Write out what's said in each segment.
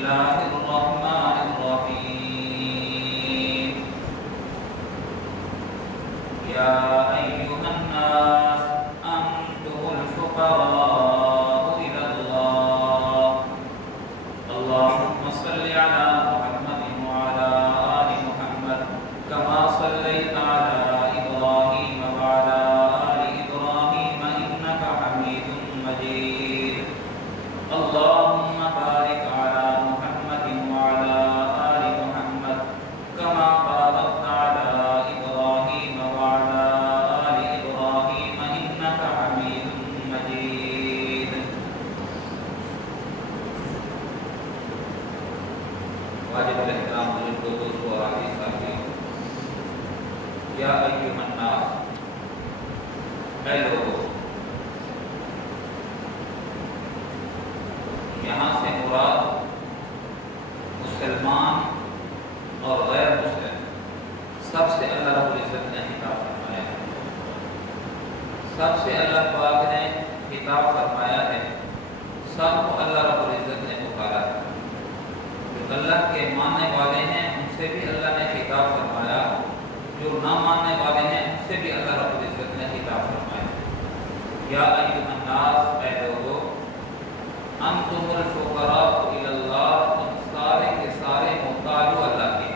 الله الرحمن الرحيم يا أيها الناس أنتم الفقراء إلى الله اللهم صل على محمد وعلى آل محمد كما صليت على إبراهيم وعلى آل إبراهيم إنك حميد مجيد اللهم بارك على محمد وعلى آل محمد كما باركت على إبراهيم وعلى آل إبراهيم إنك حميد مجيد واجب الاحترام بزرگوں دوستوں اور عزیز ساتھیوں یا ایھا الناس اے لوگوں یہاں سے مراد مسلمان اور غیر مسلم سب سے اللہ رب العزت نے خطاب فرمایا ہے سب سے اللہ پاک نے خطاب فرمایا ہے سب کو اللہ رب العزت نے پکارا ہے جو اللہ کے ماننے والے ہیں ان سے بھی اللہ نے خطاب فرمایا جو نہ ماننے والے ہیں ان سے بھی اللہ رب العزت نے خطاب فرمایا یا ایھا الناس اے لوگوں انتم الفقراء الی اللہ تم سارے کے سارے محتاج ہو اللہ کے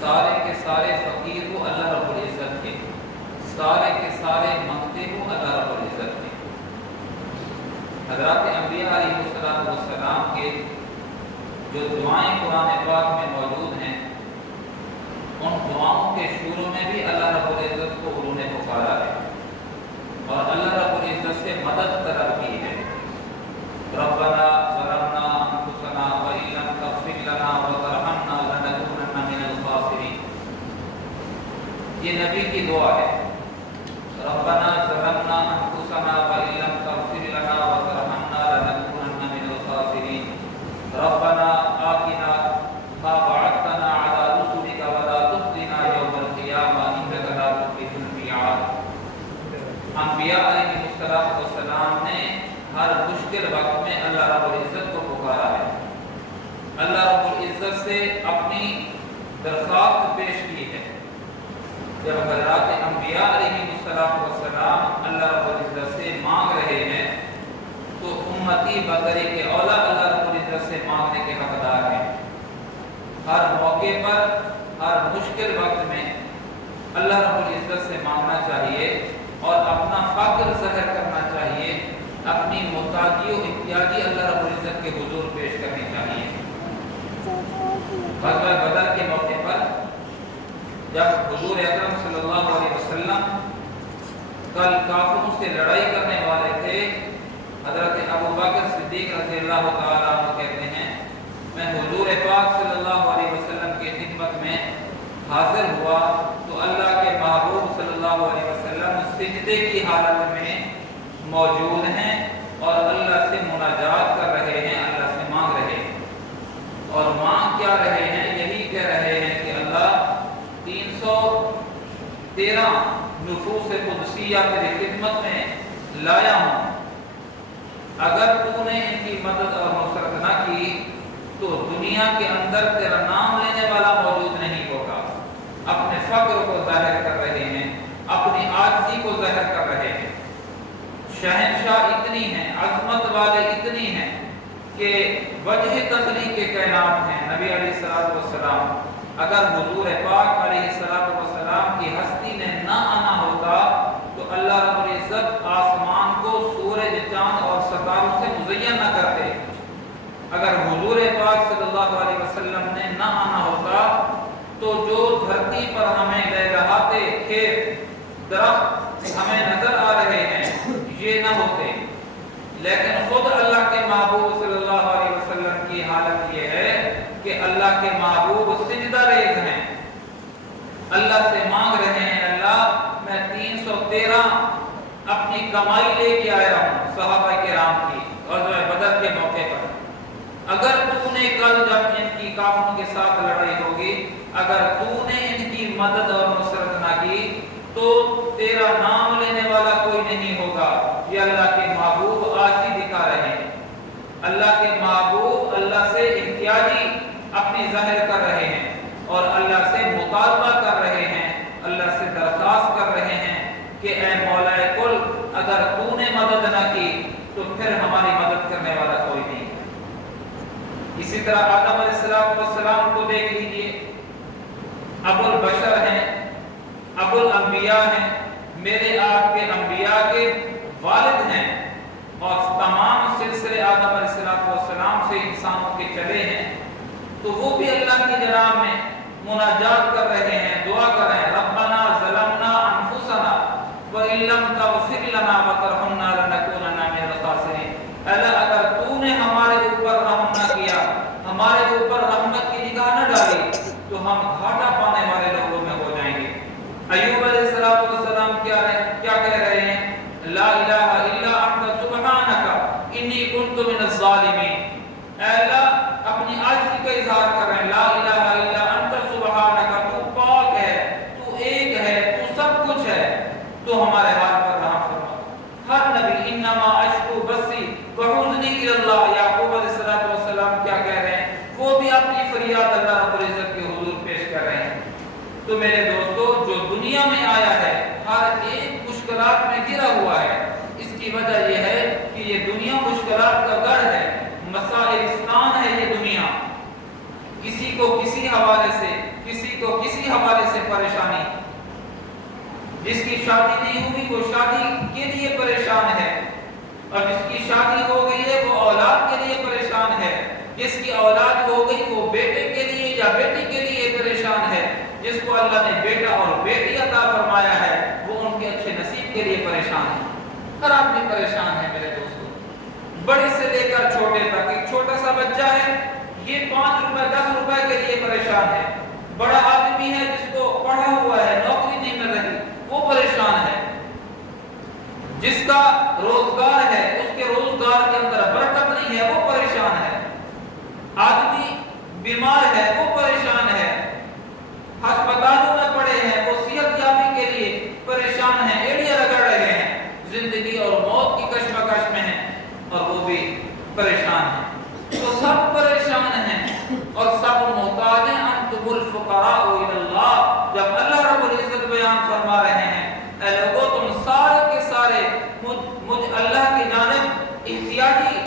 سارے کے سارے فقیر ہو اللہ رب العزت کے سارے کے سارے مانگتے ہو اللہ رب العزت کے حضرات انبیاء علیہ السلام کے جو دعائیں قرآن پاک میں موجود ہیں ان دعاؤں کے شروع میں بھی اللہ رب العزت کو انہوں نے پکارا ہے اور اللہ رب العزت سے مدد طلب کی ہے ربنا ظلمنا انفسنا وان لم تغفر لنا وترحمنا لنكونن من الخاسرین یہ نبی کی دعا ہے ربنا ظلمنا انفسنا وان لم تغفر لنا وترحمنا لنكونن من الخاسرین ربنا آتنا ما وعدتنا على رسلك ولا تخزنا يوم القيامة إنك لا تخلف الميعاد انبیاء علیہ السلام نے ہر مشکل وقت میں اللہ رب العزت کو پکارا ہے اللہ رب العزت سے اپنی درخواست پیش کی ہے جب حضرات انبیاء علیہ السلام اللہ رب العزت سے مانگ رہے ہیں تو امتی بطریق اولا اللہ رب العزت سے مانگنے کے حقدار ہیں ہر موقع پر ہر مشکل وقت میں اللہ رب العزت سے مانگنا چاہیے اور اپنا فقر ظاہر کرنا چاہیے اپنی محتاجی و احتیاجی اللہ رب العزت کے حضور پیش کرنی چاہیے غزوہ بدر کے موقع پر جب حضور اکرم صلی اللہ علیہ وسلم کل کافروں سے لڑائی کرنے والے تھے حضرت ابوبکر صدیق رضی اللہ تعالیٰ عنہ کہتے ہیں میں حضور پاک صلی اللہ علیہ وسلم کی خدمت میں حاضر ہوا تو اللہ کے محبوب صلی اللہ علیہ وسلم سجدے کی حالت میں موجود ہیں اور اللہ سے مناجات کر رہے ہیں اللہ سے مانگ رہے ہیں اور مانگ کیا رہے ہیں یہی کہہ رہے ہیں کہ اللہ 313 نفوس قدسیہ تیری خدمت میں لایا ہوں اگر تو نے ان کی مدد اور نصرت نہ کی تو دنیا کے اندر تیرا نام لینے والا موجود نہیں ہوگا اپنے فقر کو ظاہر کر رہے ہیں اپنی عاجزی کو ظاہر کر رہے ہیں شہنشاہ اتنی ہیں عظمت والے اتنی ہیں کہ وجہ تخلیق کے کائنات ہیں نبی علیہ السلام اگر حضور پاک علیہ السلام کی ہستی نے نہ آنا ہوتا تو اللہ رب العزت آسمان کو سورج چاند اور ستاروں سے مزین نہ کرتے اگر حضور پاک صلی اللہ علیہ وسلم نے نہ آنا ہوتا تو جو دھرتی پر ہمیں لہراتے کھیت درخت ہمیں نظر آ رہے ہیں یہ نہ ہوتے لیکن خود اللہ کے محبوب صلی اللہ علیہ وسلم کی حالت یہ ہے کہ اللہ کے محبوب سجدہ ریز ہیں اللہ سے مانگ رہے ہیں اللہ میں 313 اپنی کمائی لے کے آیا ہوں صحابہ کرام کی غزوہ بدر کے موقع پر اگر تو نے کل جب ان کی کافروں کے ساتھ لڑائی ہوگی اگر تو نے ان کی مدد اور نصرت نہ کی تو تیرا نام لینے والا کوئی نہیں ہوگا یہ اللہ کے محبوب آج ہی دکھا رہے ہیں اللہ کے محبوب اللہ سے احتیاجی اپنی ظاہر کر رہے ہیں اور اللہ سے مطالبہ کر رہے ہیں، اللہ سے درخواست کر رہے ہیں کہ اے مولا کل، اگر تو نے مدد نہ کی تو پھر ہماری مدد کرنے والا کوئی نہیں۔ اسی طرح آدم علیہ السلام کو دیکھ لیجئے، ابو البشر ہیں، ابو الانبیاء ہیں، میرے آپ کے انبیاء کے والد ہیں، اور تمام سلسلے آدم علیہ السلام سے انسانوں کے چلے ہیں، تو وہ بھی اللہ کی جناب میں مناجات کر رہے ہیں، دعا کر رہے ہیں، ربنا ظلمنا انفسنا وان لم تغفر لنا وترحمنا لنکونن من الخاسرین۔ اللہ اگر تو نے ہمارے اوپر رحم نہ کیا، ہمارے اوپر رحمت کی نگاہ نہ ڈالی، تو ہم گھاٹا پانے والے لوگوں میں ہو جائیں گے۔ ایوب علیہ السلام کیا کہہ رہے ہیں؟ لا الہ الا انت سبحانک انی کنت من الظالمین۔ اے اللہ اپنی عاجزی کا اظہار کر رہے ہیں، لا الہ الا انت سبحانک، تو پاک ہے، تو ایک ہے، تو سب کچھ ہے، تو ہمارے حال پر رحم فرما۔ ہر نبی انما اشکو بسی وحزنی الی اللہ، یعقوب علیہ السلام کیا کہہ رہے ہیں؟ وہ بھی اپنی فریاد اللہ رب العزت کے حضور پیش کر رہے ہیں۔ تو میرے دوستو، جو دنیا میں آیا ہے ہر ایک مشکلات میں گرا ہوا ہے۔ اس کی وجہ یہ ہے کہ یہ دنیا مشکلات کا گڑھ ہے، مسائلستان ہے یہ دنیا۔ کسی کو کسی حوالے سے، کسی کو کسی حوالے سے پریشانی، جس کی شادی نہیں ہوئی وہ شادی کے لیے پریشان ہے، اور جس کی شادی ہو گئی ہے وہ اولاد کے لیے پریشان ہے، جس کی اولاد ہو گئی وہ بیٹے کے لیے یا بیٹی کے لیے پریشان ہے، جس کو اللہ نے بیٹا اور بیٹی عطا فرمایا ہے وہ ان کے اچھے نصیب کے لیے پریشان ہے۔ ہر آدمی پریشان ہے میرے دوستو، بڑے سے لے کر چھوٹے تک۔ ایک چھوٹا سا بچہ ہے، یہ 5 روپے 10 روپے کے لیے پریشان ہے۔ بڑا آدمی ہے جس کو پڑھا ہوا ہے، نوکری نہیں مل رہی، وہ پریشان ہے۔ جس کا روزگار ہے، اس کے روزگار کے اندر برکت نہیں ہے، وہ پریشان ہے۔ آدمی بیمار ہے، وہ پریشان ہے۔ ہسپتالوں میں پڑے ہیں، وہ صحت یابی کے لیے پریشان ہیں، ایڑیاں رگڑ رہے ہیں، زندگی اور موت کی کشمکش میں ہیں، اور وہ بھی پریشان ہیں۔ تو سب پریشان ہیں اور سب محتاج ہیں۔ انتم الفقراء الی اللہ، جب اللہ رب العزت بیان فرما رہے ہیں اے لوگو تم سارے کے سارے مجھ اللہ کی جانب احتیاجی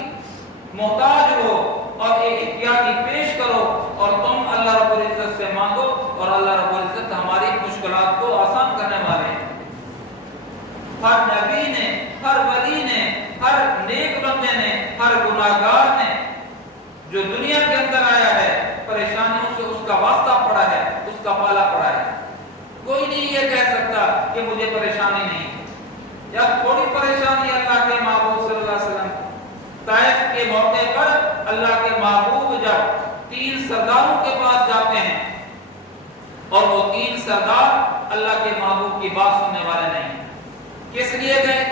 محتاج ہو، اور ایک احتیاجی پیش کرو، اور تم اللہ رب العزت سے مانگو، اور اللہ رب العزت ہماری مشکلات کو آسان کرنے والے ہیں۔ ہر نبی نے، ہر ولی نے، ہر نیک بندے نے، ہر گناہگار نے جو دنیا کے اندر آیا ہے، پریشانیوں سے اس کا واسطہ پڑا ہے، اس کا پالا پڑا ہے۔ کوئی نہیں یہ کہہ سکتا کہ مجھے پریشانی نہیں۔ یا تھوڑی پریشانی اللہ کے محبوب صلی اللہ علیہ وسلم، طائف کے موقع پر اللہ کے محبوب جب 3 سرداروں کے پاس جاتے ہیں، اور وہ 3 سردار اللہ کے محبوب کی بات سننے والے نہیں، کس لیے گئے؟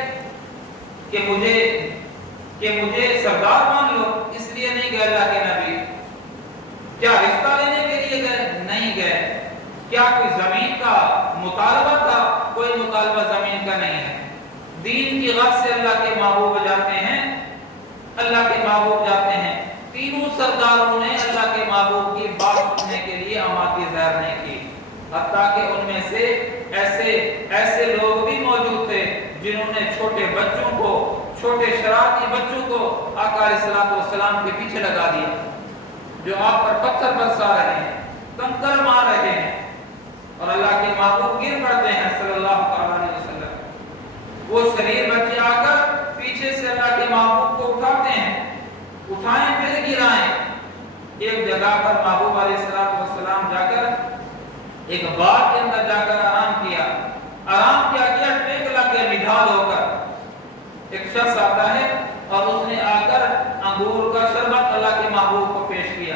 کہ مجھے سردار مان لو، اس لیے نہیں گئے اللہ کے نبی۔ کیا رشتہ لینے کے لیے گئے؟ نہیں گئے۔ کیا کوئی زمین کا مطالبہ تھا؟ کوئی مطالبہ زمین کا نہیں ہے۔ دین کی غرض سے اللہ کے محبوب جاتے ہیں، اللہ کے محبوب جاتے ہیں۔ تینوں سرداروں نے اللہ کے محبوب کی بات سننے کے لیے آمادگی ظاہر نہیں کی، حتیٰ کہ ان میں سے ایسے لوگ بھی موجود تھے جنہوں نے چھوٹے بچوں کو، چھوٹے شرارتی بچوں کو آقا علیہ السلام کے پیچھے لگا دیا، جو آپ پر پتھر برسا رہے ہیں، کنکر مار رہے ہیں، اور اللہ کے محبوب گر پڑتے ہیں صلی اللہ علیہ وسلم۔ وہ شریر بچے آ کر پیچھے سے اللہ کے محبوب کو اٹھاتے ہیں، اٹھائیں پھر گرائیں۔ ایک جگہ پر محبوب علیہ السلام جا کر ایک باغ کے اندر جا کر آرام کیا ٹیک لگ کے نڈھال ہو کر ایک شخص آتا ہے اور اس نے آ کر انگور کا شربت اللہ کے محبوب کو پیش کیا۔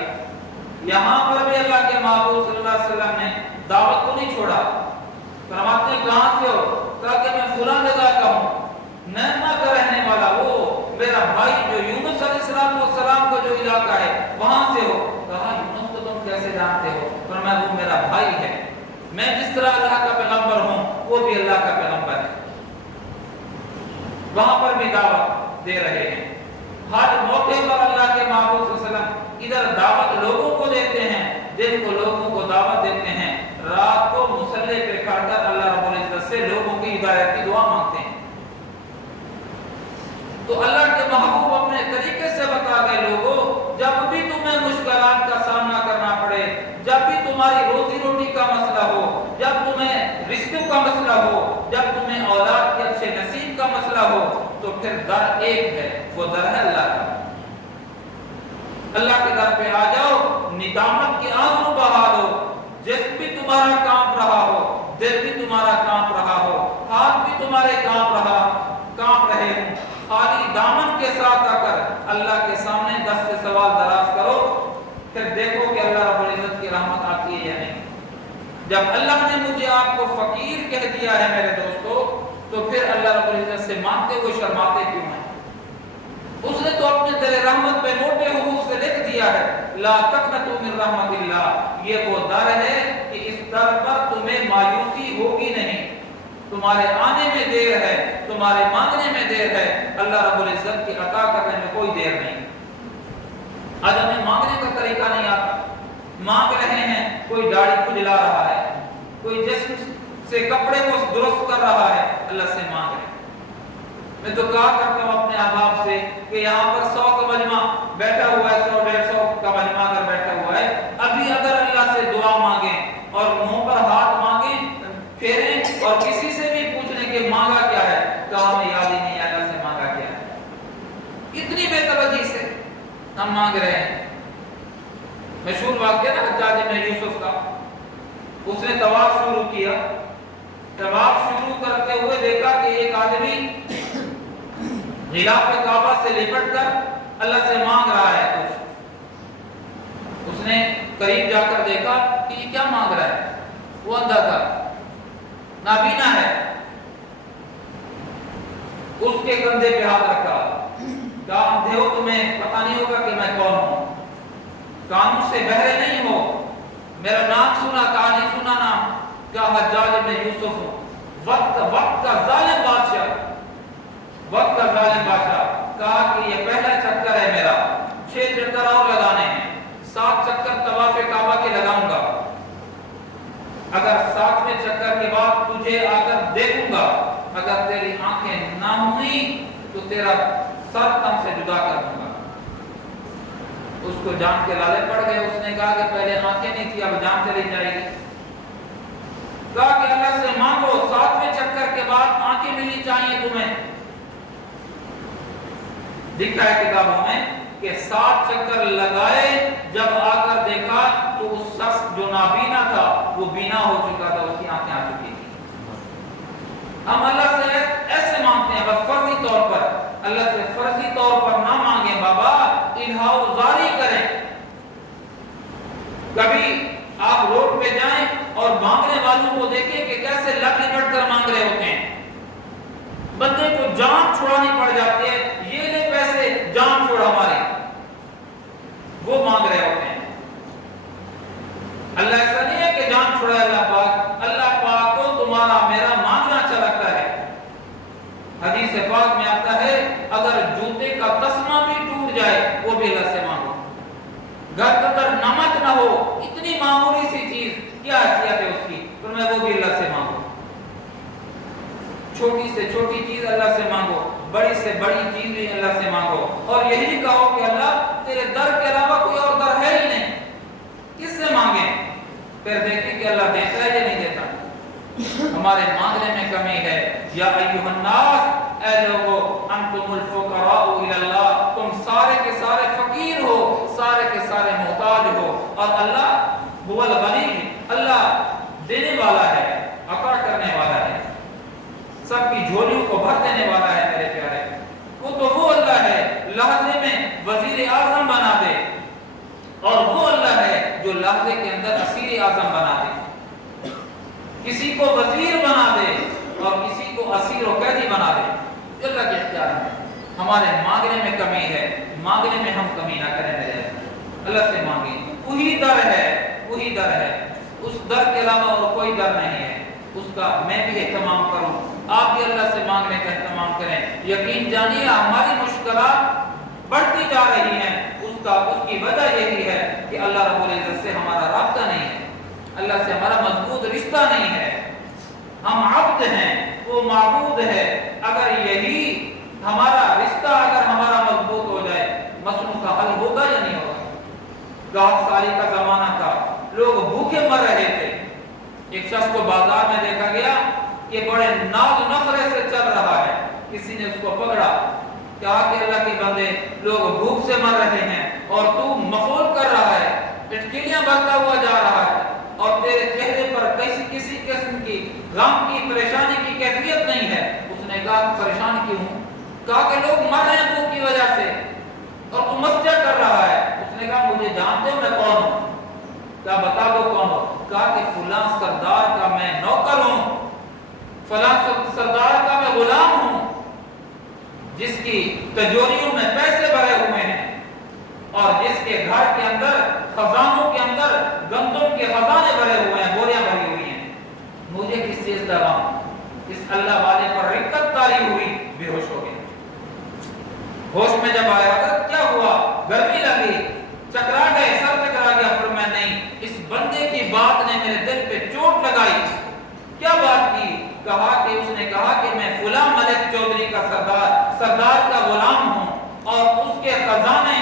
یہاں پر بھی اللہ کے محبوب صلی اللہ علیہ وسلم نے دعوت کو نہیں چھوڑا۔ فرماتے ہیں کہاں سے ہو؟ کہا کہ میں فلاں جگہ کا ہوں، نینوا کا رہنے والا، وہ میرا بھائی جو یونس علیہ السلام کو جو علاقہ ہے وہاں سے ہو۔ کہا یونس کو تم کیسے جانتے ہو؟ فرمایا وہ میرا بھائی ہے، میں جس طرح اللہ کا پیغمبر ہوں وہ بھی اللہ کا پیغمبر ہے۔ وہاں پر بھی دعوت دے رہے ہیں۔ ہر موقع پر اللہ کے محبوب صلی اللہ علیہ وسلم پھر در ایک ہے، وہ در ہے اللہ کا۔ اللہ کے در پہ آ جاؤ، ندامت کے آنسو بہا دو، جسم بھی تمہارا کانپ رہا ہو، دل بھی تمہارا کانپ رہا ہو، ہاتھ بھی تمہارے کانپ رہے ہوں، خالی دامن کے ساتھ آ کر اللہ کے سامنے دست سے سوال دراز کرو، پھر دیکھو کہ اللہ رب العزت کی رحمت آتی ہے یا نہیں۔ جب اللہ نے مجھے آپ کو فقیر کہہ دیا ہے میرے دوستو، تو پھر اللہ رب العزت سے مانگتے ہوئے شرماتے کیوں ہیں؟ اس نے تو اپنے در رحمت پہ موٹے حروف سے لکھ دیا ہے، لا تقنطوا من رحمت اللہ، یہ وہ در ہے کہ اس در پر تمہیں مایوسی ہوگی نہیں، تمہارے آنے میں دیر ہے، تمہارے مانگنے میں دیر ہے، اللہ رب العزت کی عطا کرنے میں کوئی دیر نہیں۔ آج ہمیں مانگنے کا طریقہ نہیں آتا، مانگ رہے ہیں، کوئی داڑھی کھجلا رہا ہے، کوئی جسم سے کپڑے کو درست کر رہا ہے، اللہ سے مانگ رہے ہیں۔ میں تو کہا کرتا ہوں اپنے احباب سے کہ یہاں پر 100 کا مجمع بیٹھا ہوا ہے، 100-150 کا مجمع اگر بیٹھا ہوا ہے، ابھی اگر اللہ سے دعا مانگیں اور منہ پر ہاتھ مانگیں پھیریں اور کسی سے بھی پوچھ لیں کہ مانگا کیا ہے، تو ہمیں یاد ہی نہیں اللہ سے مانگا کیا ہے۔ اتنی بے توجہی سے ہم مانگ رہے ہیں۔ مشہور واقعہ نا حجاج بن یوسف کا، اس نے طواف شروع کیا، طواف شروع کرتے ہوئے دیکھا کہ ایک آدمی غلاف کعبہ سے لپٹ کر اللہ سے مانگ رہا ہے کچھ۔ اس نے قریب جا کر دیکھا کہ یہ کیا مانگ رہا ہے، وہ اندھا تھا، نابینا ہے، اس کے کندھے پہ ہاتھ رکھا، کہا اندھے ہو تمہیں پتہ نہیں ہوگا کہ میں کون ہوں، کانوں سے بہرے نہیں ہو، میرا نام سنا، کہا نہیں سنا نام، کہا حجاج بن یوسف ہوں، وقت کا ظالم بادشاہ، وقت کا ظالم بادشاہ، کہا کہ یہ پہلا چکر ہے میرا، 6 چکر اور لگانے ہیں، 7 چکر طواف کعبہ کے لگاؤں گا، اگر 7ویں چکر کے بعد تجھے آ کر دیکھوں گا، اگر تیری آنکھیں نہ ہوئیں تو تیرا سر تن سے جدا کر دوں گا۔ اس کو جان کے لالے پڑ گئے، اس نے کہا کہ پہلے آنکھیں نہیں تھی، اب جان چلی جائے گی۔ کہا کہ اللہ سے مانگو 7ویں چکر کے بعد آنکھیں ملنی چاہیے تمہیں۔ لکھا ہے کتابوں میں کہ 7 چکر لگائے، جب آ کر دیکھا تو اس شخص جو نابینا تھا وہ بینا ہو چکا تھا، اس کی آنکھیں آ چکی تھی۔ ہم اللہ سے ایسے مانگتے ہیں بس فرضی طور پر، اللہ سے فرضی طور پر نہ مانگیں بابا، الہاؤ زاری کریں۔ کبھی آپ روڈ پہ جائیں اور مانگنے والوں کو دیکھیں کہ کیسے لٹ لپٹ کر مانگ رہے ہوتے ہیں، بندے کو جان چھڑانی پڑ جاتی ہے، یہ لے پیسے جان چھوڑ ہماری، وہ مانگ رہے ہوتے ہیں۔ اللہ ایسا نہیں ہے کہ جان چھوڑا اللہ پاک کو تمہارا میرا مانگنا اچھا لگتا ہے۔ حدیث پاک میں آتا ہے اگر جوتے کا تسمہ بھی ٹوٹ جائے وہ بھی اللہ سے مانگو، گھر کے اندر نمک نہ ہو، اتنی معمولی سی چیز کیا حیثیت ہے اس کی، تو میں وہ بھی اللہ سے مانگو۔ چھوٹی سے چھوٹی چیز اللہ سے مانگو، بڑی سے بڑی چیز بھی اللہ سے مانگو، اور یہی کہو کہ اللہ تیرے در کے علاوہ کوئی اور در ہے ہی نہیں، کس سے مانگیں؟ پھر دیکھیں کہ اللہ دیتا ہے یا نہیں دیتا۔ ہمارے مانگنے میں کمی ہے۔ یا ایھا الناس، اے لوگو، انتم الفقراء الی اللہ، تم سارے کے سارے فقیر ہو، سارے کے سارے محتاج ہو، اور اللہ هو الغنی، اللہ دینے والا ہے، عطا کرنے والا ہے، سب کی جھولیوں کو بھر دینے والا ہے میرے پیارے۔ وہ اللہ ہے لحظے میں وزیر اعظم بنا دے، اور وہ اللہ ہے جو لحظے کے اندر اسیر اعظم بنا دے، کسی کو وزیر بنا دے اور کسی کو اسیر و قیدی بنا دے، اللہ کے اختیار میں۔ ہمارے مانگنے میں کمی ہے، مانگنے میں ہم کمی نہ کریں میرے اللہ سے مانگیں، وہی در ہے، وہی در ہے، اس در کے علاوہ اور کوئی در نہیں ہے، اس کا میں بھی اہتمام کروں، آپ بھی اللہ سے مانگنے کا اہتمام کریں۔ یقین جانیے ہماری مشکلات بڑھتی جا رہی ہیں، اس کی وجہ یہی ہے کہ اللہ رب العزت سے ہمارا رابطہ نہیں ہے، اللہ سے ہمارا مضبوط رشتہ نہیں ہے، ہم عبد ہیں، وہ معبود ہے۔ اگر یہی ہمارا رشتہ اگر ہمارا مضبوط ہو جائے، مسئلوں کا حل ہوگا یا نہیں ہوگا؟ گاؤں سالی کا زمانہ تھا، لوگ بھوکے مر رہے تھے، ایک شخص کو بازار میں دیکھا گیا کہ بڑے ناز و نخرے سے چل رہا ہے، کسی نے اس کو پکڑا، کہا کہ اللہ کے بندے لوگ بھوک سے مر رہے ہیں اور تو مخول کر رہا ہے، ٹٹکیاں بھرتا ہوا جا رہا ہے اور تیرے چہرے پر کسی قسم کی غم کی پریشانی کی کیفیت نہیں ہے۔ اس نے کہا پریشان کیوں ہوں؟ کہا کہ لوگ مر رہے ہیں بھوک کی وجہ سے اور تو مسجد کر رہا ہے۔ اس نے کہا مجھے جانتے ہو میں کون ہوں؟ کہا بتا دو کون ہو؟ کہا کہ فلاں سردار کا میں نوکر ہوں، فلاں سردار کا میں غلام ہوں، جس کی تجوریوں میں پیسے بھرے ہوئے ہیں اور جس کے گھر کے اندر خزانوں کے اندر گندم کے خزانے بھرے ہوئے ہیں، بوریاں بھری ہوئی ہیں۔ مجھے کس چیز کا غم؟ اس اللہ والے پر رقت طاری ہوئی، بے ہوش ہو گیا۔ ہوش میں جب آیا حضرت کیا ہوا؟ گرمی لگی، چکرا گئے، سر چکرا گیا۔ فرمایا نہیں، اس بندے کی بات نے میرے دل پہ چوٹ لگائی۔ کیا بات کی؟ کہا کہ اس نے کہا کہ میں فلاں ملک چودھری کا سردار کا غلام ہوں اور اس کے خزانے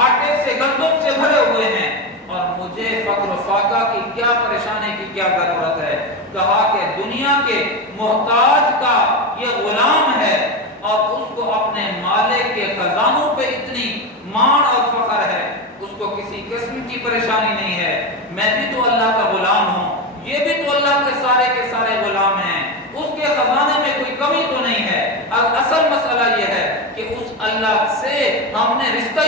آٹے سے گندم سے بھرے ہوئے ہیں اور مجھے فقر و فاقہ کی کیا پریشانی کی کیا ضرورت ہے۔ کہا کہ دنیا کے محتاج کا یہ غلام ہے اور اس کو اپنے مالک کے خزانوں پہ اتنی مان اور فخر ہے، اس کو کسی قسم کی پریشانی نہیں ہے۔ میں بھی تو اللہ کا غلام ہوں، یہ بھی تو اللہ کے سارے غلام ہیں، اس کے خزانے میں کوئی کمی تو نہیں ہے۔ اصل مسئلہ یہ ہے کہ اس اللہ سے ہم نے رشتہ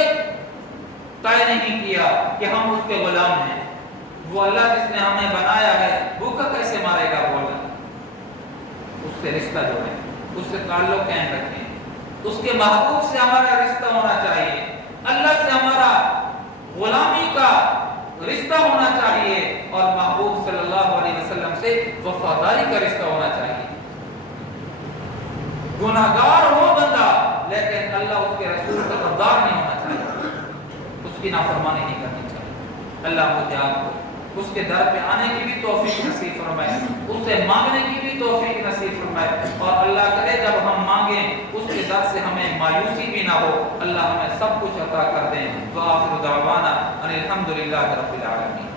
طے نہیں کیا کہ ہم اس کے غلام ہیں۔ وہ اللہ جس نے ہمیں بنایا ہے بھوکا کیسے مارے گا؟ بولا اس سے رشتہ جو ہے اس سے تعلق قائم رکھیں، اس کے محبوب سے ہمارا رشتہ ہونا چاہیے، اللہ سے ہمارا غلامی کا رشتہ ہونا چاہیے اور محبوب صلی اللہ علیہ وسلم سے وفاداری کا رشتہ ہونا چاہیے۔ گناہگار ہو بندہ لیکن اللہ اس کے رسول کا غدار نہیں ہونا چاہیے، اس کی نافرمانی نہیں کرنی چاہیے۔ اللہ مجھے آپ کو اس کے در پہ آنے کی بھی توفیق نصیب فرمائے، اس سے مانگنے کی بھی توفیق نصیب فرمائے، اور اللہ کرے جب ہم مانگیں اس کے در سے ہمیں مایوسی بھی نہ ہو، اللہ ہمیں سب کچھ عطا کر دیں۔ وآخر دعوانا ان الحمد للہ رب العالمین۔